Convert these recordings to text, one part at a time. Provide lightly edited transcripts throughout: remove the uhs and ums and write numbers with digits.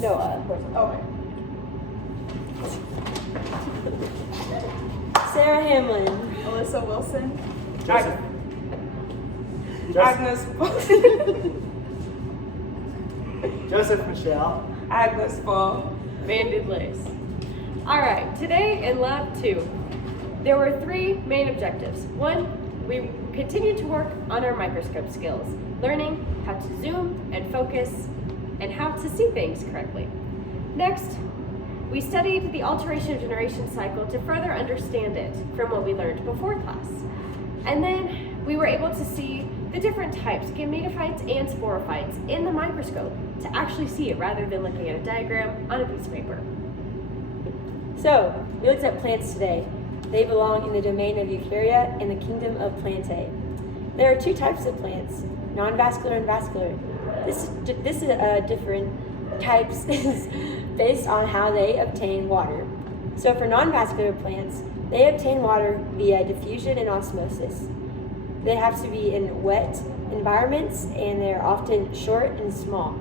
Noah. Okay. Sarah Hamlin. Alyssa Wilson. Joseph. Agnes Joseph Michelle. Agnes Paul. Banded Lace. All right, today in Lab 2, there were 3 main objectives. 1, we continued to work on our microscope skills, learning how to zoom and focus and how to see things correctly. Next, we studied the alteration of generation cycle to further understand it from what we learned before class. And then we were able to see the different types, gametophytes and sporophytes, in the microscope to actually see it rather than looking at a diagram on a piece of paper. So, we looked at plants today. They belong in the domain of eukarya in the kingdom of Plantae. There are 2 types of plants, nonvascular and vascular. This is different types based on how they obtain water. So for nonvascular plants, they obtain water via diffusion and osmosis. They have to be in wet environments, and they're often short and small.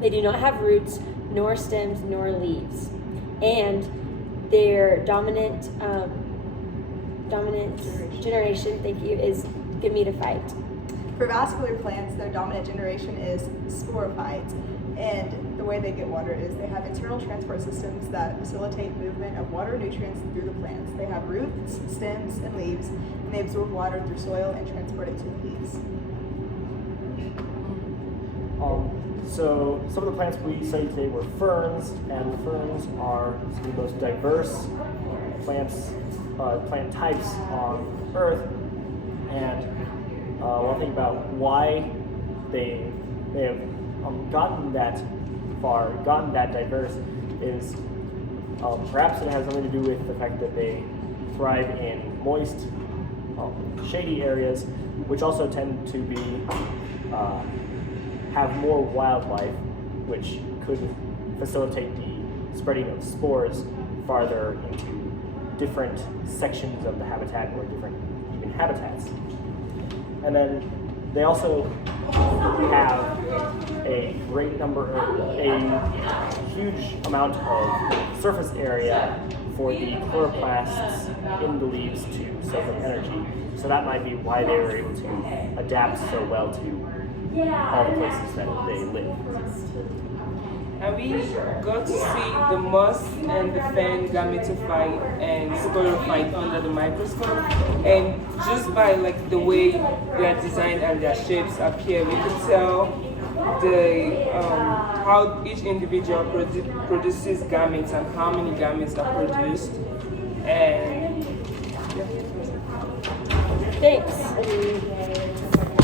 They do not have roots, nor stems, nor leaves. And their dominant generation, is gametophyte. For vascular plants, their dominant generation is sporophyte, and the way they get water is they have internal transport systems that facilitate movement of water nutrients through the plants. They have roots, stems, and leaves, and they absorb water through soil and transport it to the leaves. So some of the plants we studied today were ferns, and ferns are some of the most diverse plant types on Earth. And one thing about why they have gotten that far, gotten that diverse, is perhaps it has something to do with the fact that they thrive in moist, shady areas, which also tend to be have more wildlife, which could facilitate the spreading of spores farther into different sections of the habitat, or different even habitats. And then they also have a huge amount of surface area for the chloroplasts in the leaves to soak up energy. So that might be why they were able to adapt so well to all the places that they live. And we got to see the moss and the fern, gametophyte and sporophyte under the microscope. And just by the way their design and their shapes appear, we could tell how each individual produces gametes and how many gametes are produced. And yeah, Thanks.